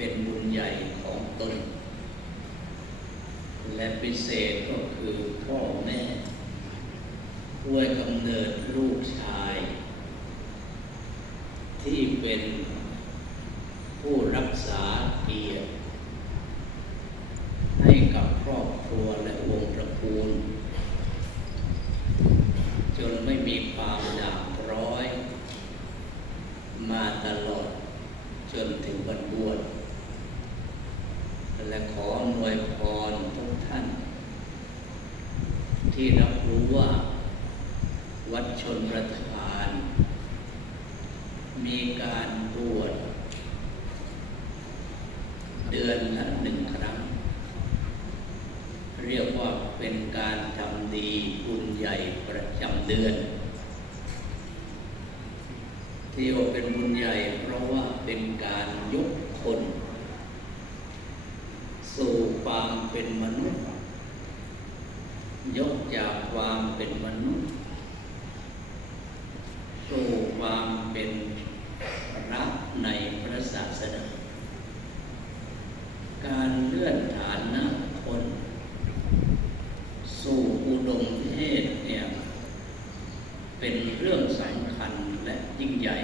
เป็นบุญใหญ่ของตน และพิเศษก็คือพ่อแม่ด้วยกำเนิดลูกชาย ที่เป็นผู้รักษาเกียรติให้กับครอบครัวและวงตระกูล จนไม่มีความด่างร้อย มาตลอดจนถึงวันบวช และขออำนวยพรทุกท่าน ที่รับรู้ว่า วัดชนประทาน มีการบวชเดือนละหนึ่งครั้ง เรียกว่าเป็นการทำดีบุญใหญ่ประจำเดือน ที่ว่าเป็นบุญใหญ่เพราะว่าเป็นการยกคน สู่ ความเป็นมนุษย์ ยกจากความเป็นมนุษย์สู่ความเป็นรักในพระศาสนา การเลื่อนฐานะคน สู่อุดมเทศเนี่ย เป็นเรื่องสำคัญและยิ่งใหญ่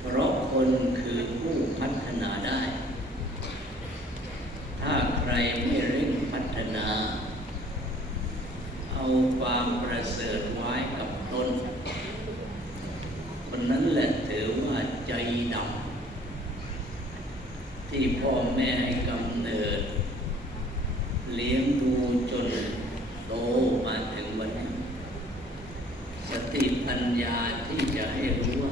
เพราะคนคือผู้พัฒนาได้ ถ้าใครไม่เร่งพัฒนา เอาความประเสริฐไว้กับตนคนนั้นแหละถือว่าใจดำที่พ่อแม่ให้กำเนิด เลี้ยงดูจนโตมาถึงวันนี้สติปัญญาที่จะให้รู้ว